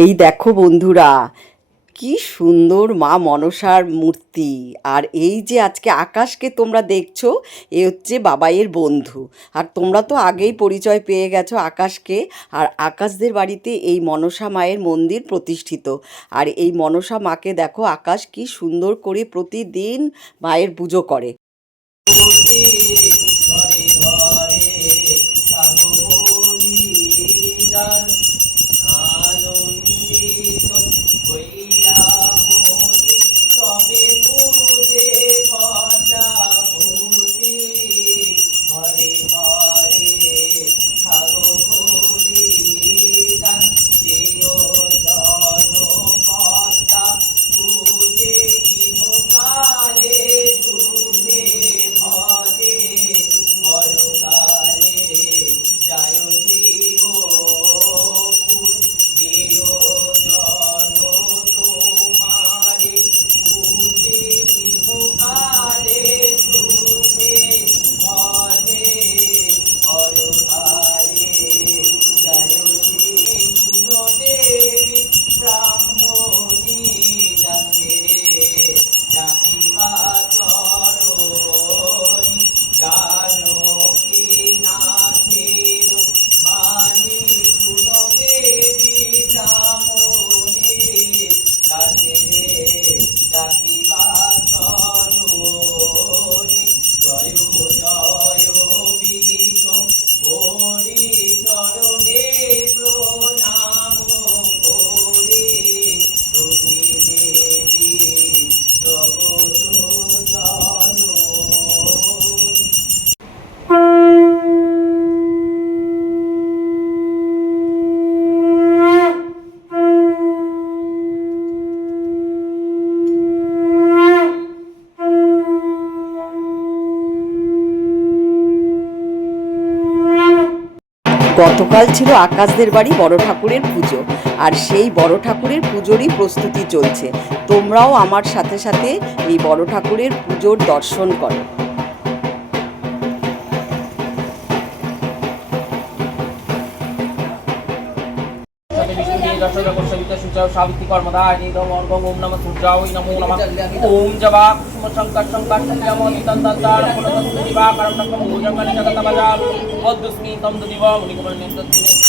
এই দেখো বন্ধুরা, কি সুন্দর মা মনসার মূর্তি। আর এই যে আজকে আকাশকে তোমরা দেখছো, এ হচ্ছে বাবাইয়ের বন্ধু। আর তোমরা তো আগেই পরিচয় পেয়ে গেছো আকাশকে। আর আকাশদের বাড়িতে এই মনসা মায়ের মন্দির প্রতিষ্ঠিত। আর এই মনসা মাকে দেখো, আকাশ কি সুন্দর করে প্রতিদিন মায়ের পুজো করে। গতকাল ছিল আকাশদের বাড়ি বড় ঠাকুরের পুজো। আর সেই বড় ঠাকুরের পুজোরই প্রস্তুতি চলছে। তোমরাও আমার সাথে সাথে এই বড় ঠাকুরের পুজোর দর্শন করো। सावित्री कर्मदाय ओम नमः सूर्याय नमो नमः ओम जवा कुसुम शंकर शंकर यमोदितं तत्तार फलतं दिवाकरं नमो जगन्नाथ तमजा वद्दुस्मि तं दिवा मुनिकुमन्यं तत्तिने